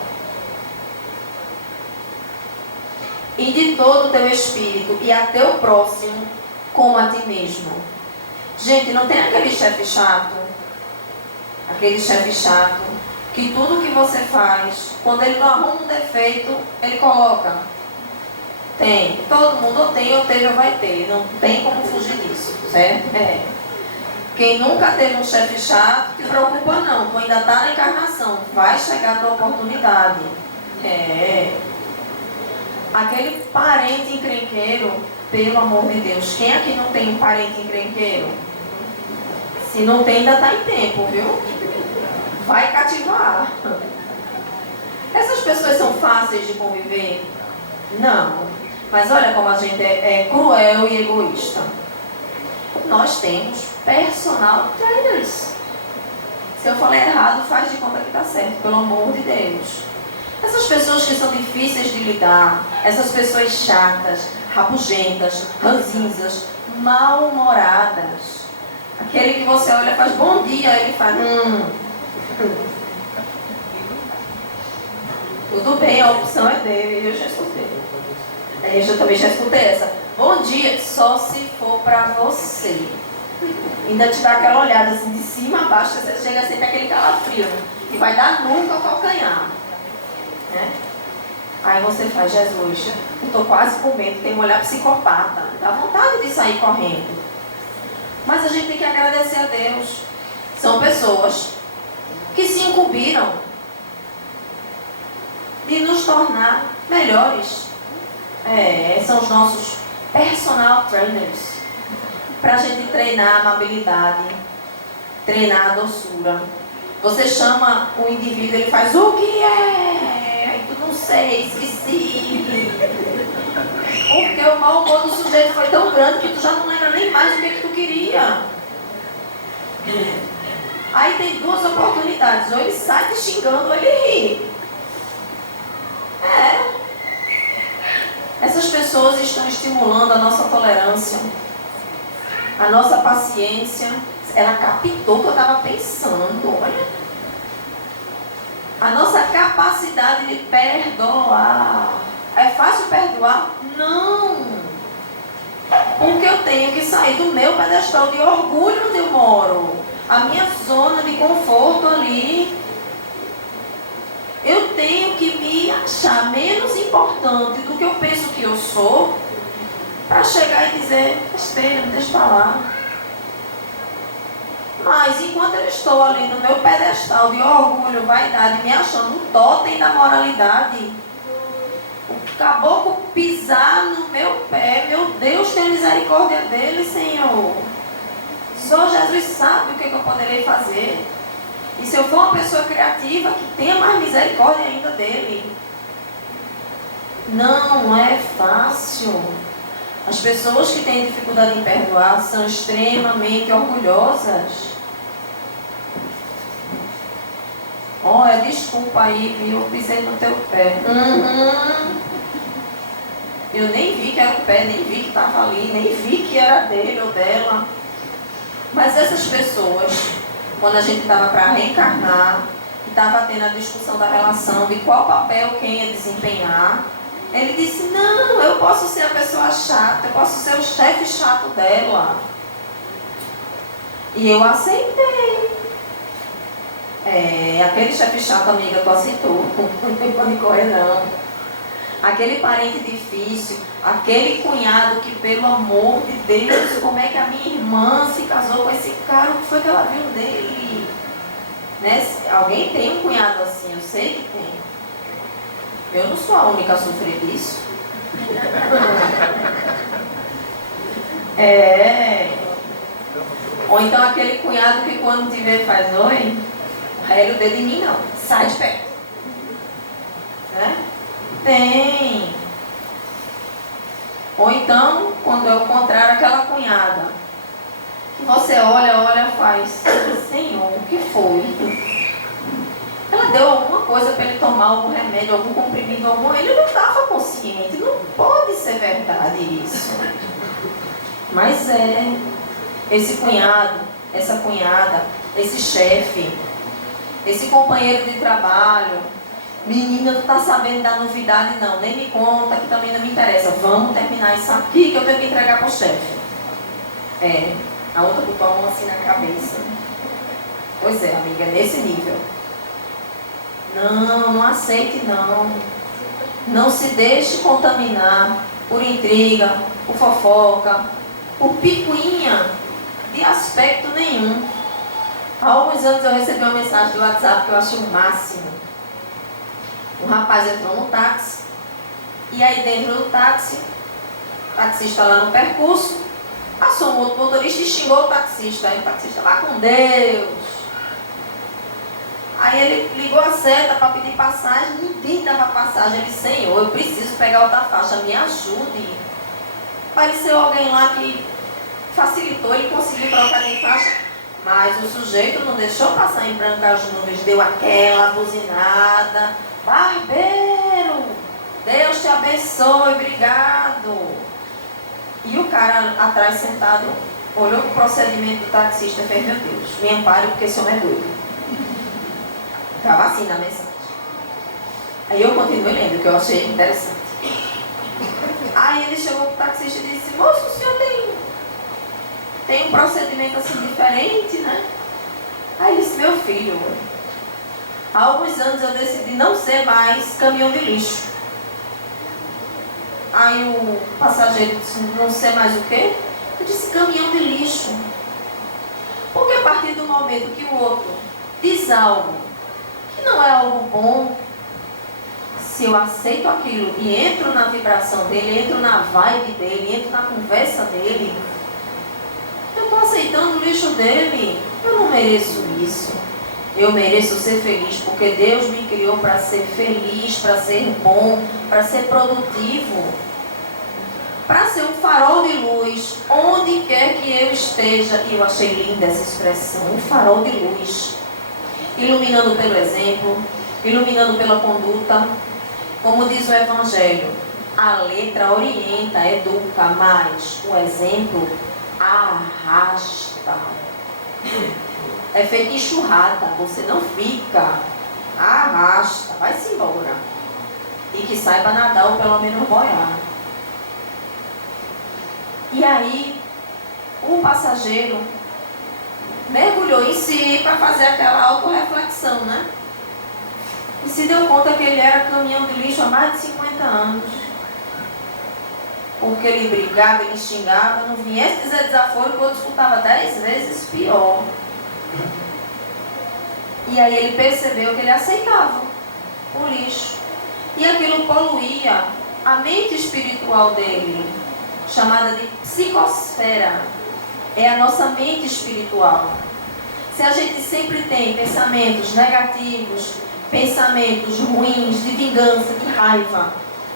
E de todo o teu espírito, e a teu próximo, como a ti mesmo. Gente, não tem aquele chefe chato, que tudo que você faz, quando ele não arruma um defeito, ele coloca. Tem. Todo mundo ou tem, ou teve, ou vai ter. Não tem como fugir disso, certo? É. Quem nunca teve um chefe chato, te preocupa não. Tu ainda está na encarnação. Vai chegar a tua oportunidade. É. Aquele parente encrenqueiro, pelo amor de Deus. Quem aqui não tem um parente encrenqueiro? Se não tem, ainda está em tempo, viu? Vai cativar. Essas pessoas são fáceis de conviver? Não. Mas olha como a gente é cruel e egoísta. Nós temos personal trainers. Se eu falei errado, faz de conta que está certo, pelo amor de Deus. Essas pessoas que são difíceis de lidar, essas pessoas chatas, rabugentas, ranzinzas, mal-humoradas. Aquele que você olha e faz bom dia, ele faz Tudo bem, a opção é dele, eu já escutei. Eu também já escutei essa. Bom dia, só se for pra você. Ainda te dá aquela olhada assim de cima a baixo, você chega assim, tem aquele calafrio, e vai dar nunca ao calcanhar. Né? Aí você faz, Jesus, eu estou quase com medo, tem um olhar psicopata, dá vontade de sair correndo. Mas a gente tem que agradecer a Deus. São pessoas que se incumbiram de nos tornar melhores. São os nossos personal trainers. Para a gente treinar a amabilidade, treinar a doçura. Você chama o indivíduo, ele faz, o que é? Aí tu não sei, esqueci. Porque o mau humor do sujeito foi tão grande que tu já não lembra nem mais o que tu queria. Aí tem duas oportunidades, ou ele sai te xingando ou ele ri. Essas pessoas estão estimulando a nossa tolerância, a nossa paciência. Ela captou o que eu estava pensando, olha. A nossa capacidade de perdoar. É fácil perdoar? Não. Porque eu tenho que sair do meu pedestal de orgulho onde eu moro. A minha zona de conforto ali. Eu tenho que me achar menos importante do que eu penso que eu sou, para chegar e dizer, besteira, me deixa falar. Mas enquanto eu estou ali no meu pedestal de orgulho, vaidade, me achando o totem da moralidade, o caboclo pisar no meu pé, meu Deus, tem misericórdia dele, Senhor. Só Jesus sabe o que eu poderei fazer. E se eu for uma pessoa criativa, que tenha mais misericórdia ainda dele. Não é fácil. As pessoas que têm dificuldade em perdoar são extremamente orgulhosas. Olha, desculpa aí, viu? Eu pisei no teu pé. Eu nem vi que era o pé, nem vi que estava ali, nem vi que era dele ou dela. Mas essas pessoas, quando a gente estava para reencarnar, e estava tendo a discussão da relação, de qual papel quem ia desempenhar, ele disse, não, eu posso ser a pessoa chata, eu posso ser o chefe chato dela. E eu aceitei. Aquele chefe chato, amiga, tu aceitou. Não tem pra onde correr, não. Aquele parente difícil, aquele cunhado que, pelo amor de Deus, como é que a minha irmã se casou com esse cara? O que foi que ela viu dele? Né? Alguém tem um cunhado assim, eu sei que tem. Eu não sou a única a sofrer disso. Ou então aquele cunhado que quando te vê faz oi, rega o dedo em mim não, sai de perto. Né? Tem. Ou então, quando é o contrário, aquela cunhada que você olha, faz, Senhor, o que foi? Ela deu alguma coisa para ele tomar, algum remédio, algum comprimido, ele não estava consciente. Não pode ser verdade isso. Mas esse cunhado, essa cunhada, esse chefe, esse companheiro de trabalho, menina, tu tá sabendo da novidade? Não, nem me conta, que também não me interessa. Vamos terminar isso aqui que eu tenho que entregar para o chefe. A outra botou a mão assim na cabeça. Pois é, amiga, nesse nível. Não aceite não. Não se deixe contaminar por intriga, por fofoca, por picuinha de aspecto nenhum. Há alguns anos eu recebi uma mensagem do WhatsApp que eu achei o máximo. Um rapaz entrou no táxi, e aí dentro do táxi, o taxista lá no percurso, passou um outro motorista e xingou o taxista. Aí o taxista, vá com Deus. Aí ele ligou a seta para pedir passagem, ninguém dava passagem. Ele, Senhor, eu preciso pegar outra faixa, me ajude. Apareceu alguém lá que facilitou, ele conseguiu trocar de faixa, mas o sujeito não deixou passar em branco as nuvens, deu aquela buzinada. Barbeiro, Deus te abençoe, obrigado. E o cara atrás sentado olhou para o procedimento do taxista e fez, meu Deus, me ampare porque esse homem é doido. Estava assim na mensagem. Aí eu continuei lendo, que eu achei interessante. Aí ele chegou para o taxista e disse, moço, o senhor tem um procedimento assim diferente, né? Aí ele disse, meu filho, há alguns anos eu decidi não ser mais caminhão de lixo. Aí o passageiro disse, não sei mais o quê? Eu disse, caminhão de lixo. Porque a partir do momento que o outro diz algo que não é algo bom, se eu aceito aquilo e entro na vibração dele, entro na vibe dele, entro na conversa dele, eu estou aceitando o lixo dele. Eu não mereço isso. Eu mereço ser feliz porque Deus me criou para ser feliz, para ser bom, para ser produtivo, para ser um farol de luz onde quer que eu esteja. E eu achei linda essa expressão, um farol de luz, iluminando pelo exemplo, iluminando pela conduta. Como diz o Evangelho, a letra orienta, educa, mas o exemplo arrasta. É feito enxurrada, você não fica, arrasta, vai-se embora. E que saiba nadar ou pelo menos boiar. E aí, o passageiro mergulhou em si para fazer aquela autorreflexão, né? E se deu conta que ele era caminhão de lixo há mais de 50 anos. Porque ele brigava, ele xingava, não viesse dizer desaforo, que o outro escutava 10 vezes pior. E aí ele percebeu que ele aceitava o lixo. E aquilo poluía a mente espiritual dele, chamada de psicosfera. É a nossa mente espiritual. Se a gente sempre tem pensamentos negativos, pensamentos ruins, de vingança, de raiva,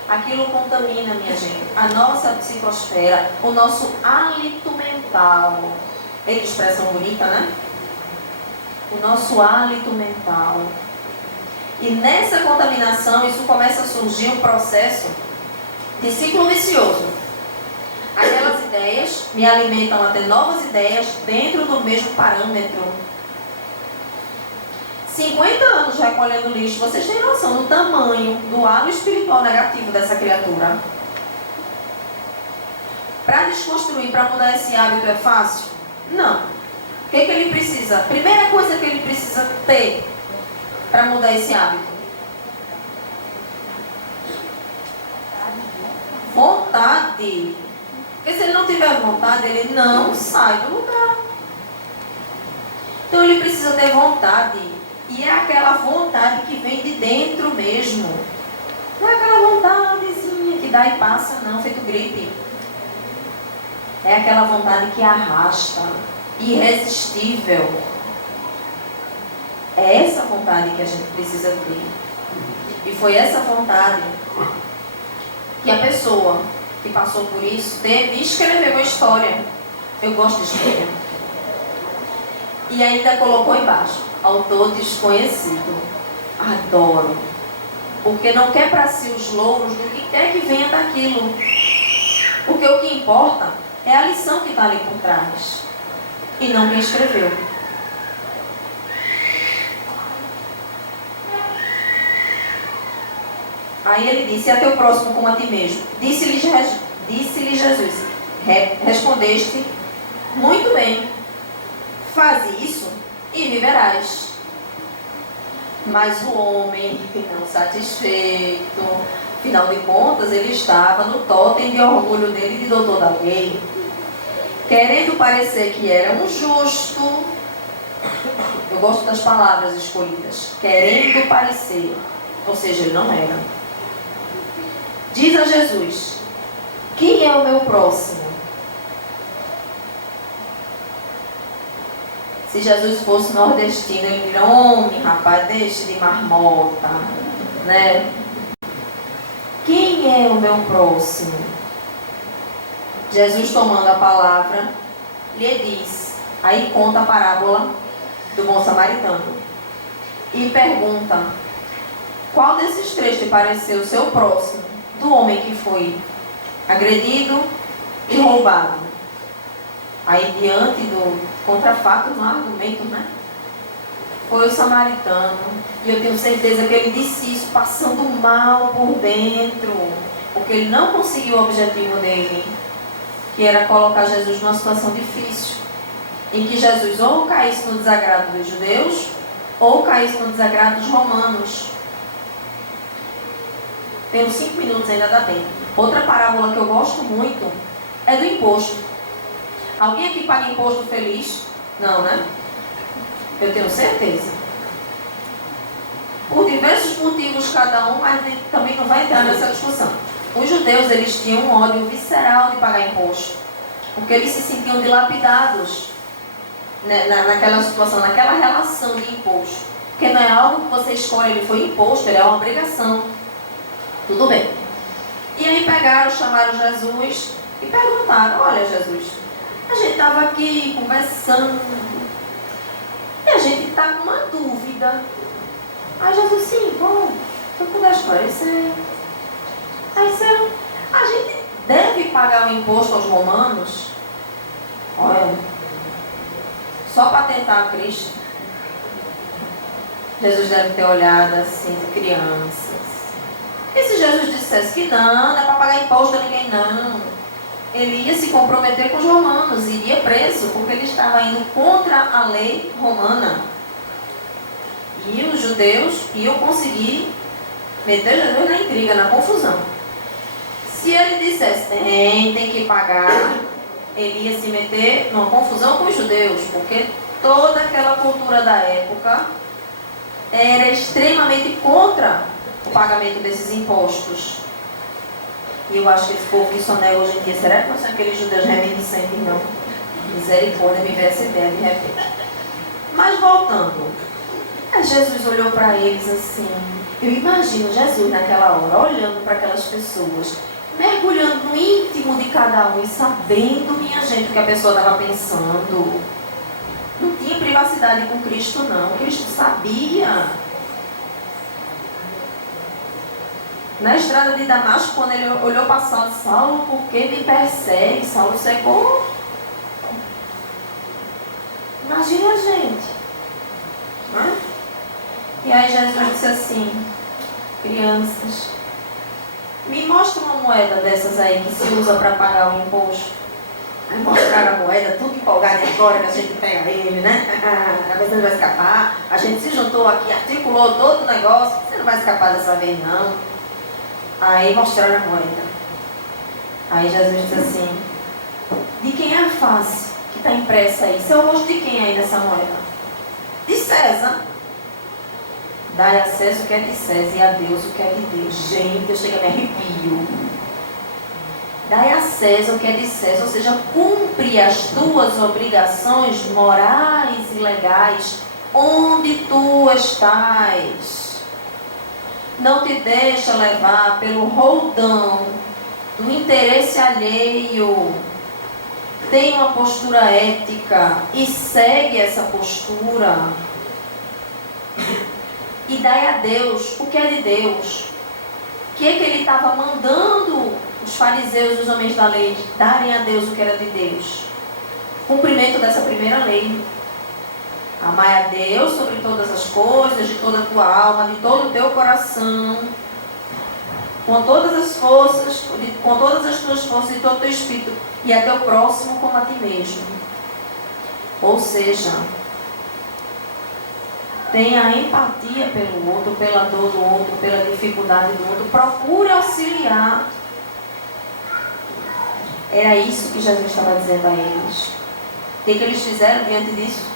aquilo contamina, minha gente, a nossa psicosfera, o nosso hálito mental. É que expressão bonita, né? O nosso hálito mental. E nessa contaminação, isso começa a surgir um processo de ciclo vicioso. Aquelas ideias me alimentam a ter novas ideias dentro do mesmo parâmetro. 50 anos recolhendo lixo, vocês têm noção do tamanho do halo espiritual negativo dessa criatura? Para desconstruir, para mudar esse hábito é fácil? Não. O que ele precisa? Primeira coisa que ele precisa ter para mudar esse hábito: vontade. Porque se ele não tiver vontade, ele não sai do lugar. Então ele precisa ter vontade. E é aquela vontade que vem de dentro mesmo. Não é aquela vontadezinha que dá e passa, não, feito gripe. É aquela vontade que arrasta, irresistível. É essa vontade que a gente precisa ter. E foi essa vontade que a pessoa que passou por isso teve e escreveu uma história. Eu gosto de história. E ainda colocou embaixo: autor desconhecido. Adoro. Porque não quer para si os louros do que quer que venha daquilo. Porque o que importa é a lição que está ali por trás. E não quem escreveu. Aí ele disse: a teu próximo como a ti mesmo. Disse-lhe Jesus: respondeste muito bem. Faze isso e viverás. Mas o homem, não satisfeito, afinal de contas, ele estava no totem de orgulho dele de doutor da lei, querendo parecer que era um justo. Eu gosto das palavras escolhidas. Querendo parecer, ou seja, ele não era. Diz a Jesus: quem é o meu próximo? Se Jesus fosse nordestino, ele diria: homem, rapaz, deixe de marmota, né? Quem é o meu próximo? Jesus, tomando a palavra, lhe diz, aí conta a parábola do bom samaritano e pergunta: qual desses três te pareceu o seu próximo, do homem que foi agredido e roubado? Aí, diante do contrafato, no argumento, né? Foi o samaritano. E eu tenho certeza que ele disse isso passando mal por dentro, porque ele não conseguiu o objetivo dele, que era colocar Jesus numa situação difícil, em que Jesus ou caísse no desagrado dos judeus, ou caísse no desagrado dos romanos. Tenho 5 minutos, ainda dá tempo. Outra parábola que eu gosto muito é do imposto. Alguém aqui paga imposto feliz? Não, né? Eu tenho certeza. Por diversos motivos cada um, mas também não vai entrar nessa discussão. Os judeus, eles tinham um ódio visceral de pagar imposto, porque eles se sentiam dilapidados, né, naquela situação, naquela relação de imposto. Porque não é algo que você escolhe, ele foi imposto, ele é uma obrigação. Tudo bem. E aí pegaram, chamaram Jesus e perguntaram: olha, Jesus, a gente estava aqui conversando e a gente está com uma dúvida. Aí Jesus, sim, bom, se eu puder esclarecer. Aí a gente deve pagar o imposto aos romanos? Olha, só para tentar Cristo. Jesus deve ter olhado assim de crianças. E se Jesus dissesse que não é para pagar imposto a ninguém, não. Ele ia se comprometer com os romanos, iria preso, porque ele estava indo contra a lei romana. E os judeus iam conseguir meter Jesus na intriga, na confusão. Se ele dissesse, tem que pagar, ele ia se meter numa confusão com os judeus, porque toda aquela cultura da época era extremamente contra o pagamento desses impostos. E eu acho que esse povo que sonega hoje em dia, será que não são aqueles judeus reminiscentes, não? Misericórdia, me veio essa ideia de repente. Mas voltando, Jesus olhou para eles assim. Eu imagino Jesus naquela hora, olhando para aquelas pessoas, mergulhando no íntimo de cada um e sabendo, minha gente, o que a pessoa estava pensando. Não tinha privacidade com Cristo, não. Cristo sabia. Na estrada de Damasco, quando ele olhou para Saulo, Saulo, por que me persegue? Saulo secou. Imagina a gente. Né? E aí Jesus disse assim: crianças, me mostra uma moeda dessas aí que se usa para pagar o imposto. Aí mostraram a moeda, tudo empolgado agora que a gente pega ele, né? A vez não vai escapar. A gente se juntou aqui, articulou todo o negócio. Você não vai escapar dessa vez, não. Aí mostraram a moeda. Aí Jesus disse assim: de quem é a face que está impressa aí? Seu rosto de quem aí nessa moeda? De César. Dai a César o que é de César e a Deus o que é de Deus. Gente, eu chego a me arrepio. Dai a César o que é de César, ou seja, cumpre as tuas obrigações morais e legais onde tu estás. Não te deixa levar pelo roldão do interesse alheio. Tem uma postura ética e segue essa postura. E dai a Deus o que é de Deus. O que é que ele estava mandando os fariseus e os homens da lei darem a Deus o que era de Deus? Cumprimento dessa primeira lei. Amai a Deus sobre todas as coisas, de toda a tua alma, de todo o teu coração, com todas as forças, com todas as tuas forças e todo o teu espírito, e a teu próximo como a ti mesmo. Ou seja, tenha empatia pelo outro, pela dor do outro, pela dificuldade do outro, procure auxiliar. Era isso que Jesus estava dizendo a eles. O que eles fizeram diante disso?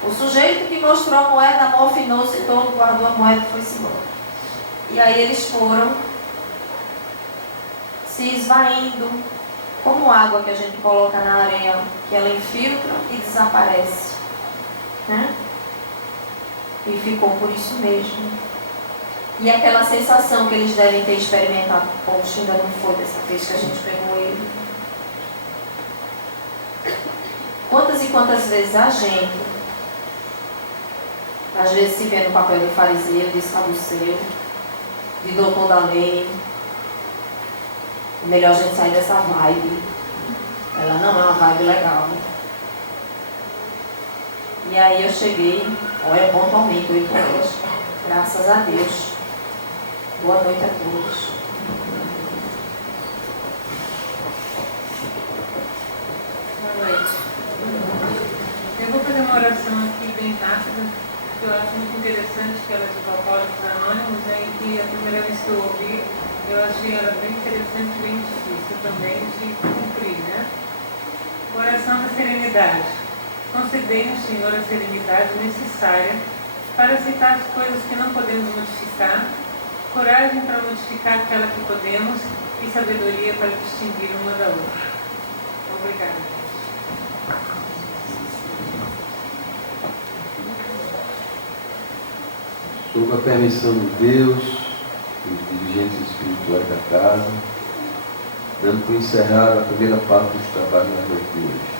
O sujeito que mostrou a moeda amofinou-se todo, guardou a moeda e foi-se embora. E aí eles foram se esvaindo, como água que a gente coloca na areia, que ela infiltra e desaparece. Né? E ficou por isso mesmo. E aquela sensação que eles devem ter experimentado, poxa, ainda não foi dessa vez que a gente pegou ele. Quantas e quantas vezes a gente, às vezes se vê no papel de fariseu, de saduceu, de doutor da lei. É melhor a gente sair dessa vibe. Ela não é uma vibe legal. E aí eu cheguei, olha, pontualmente, 8 horas. Graças a Deus. Boa noite a todos. Boa noite. Eu vou fazer uma oração aqui bem rápida, que eu acho muito interessante, que ela é dos Alcoólicos Anônimos, né, e que a primeira vez que eu ouvi, eu achei ela bem interessante e bem difícil também de cumprir, né? Oração da serenidade. Concedei-nos, Senhor, a serenidade necessária para aceitar as coisas que não podemos modificar, coragem para modificar aquela que podemos e sabedoria para distinguir uma da outra. Obrigada, gente. Sob a permissão de Deus, dos dirigentes espirituais da casa, dando por encerrada a primeira parte dos trabalhos da noite de hoje.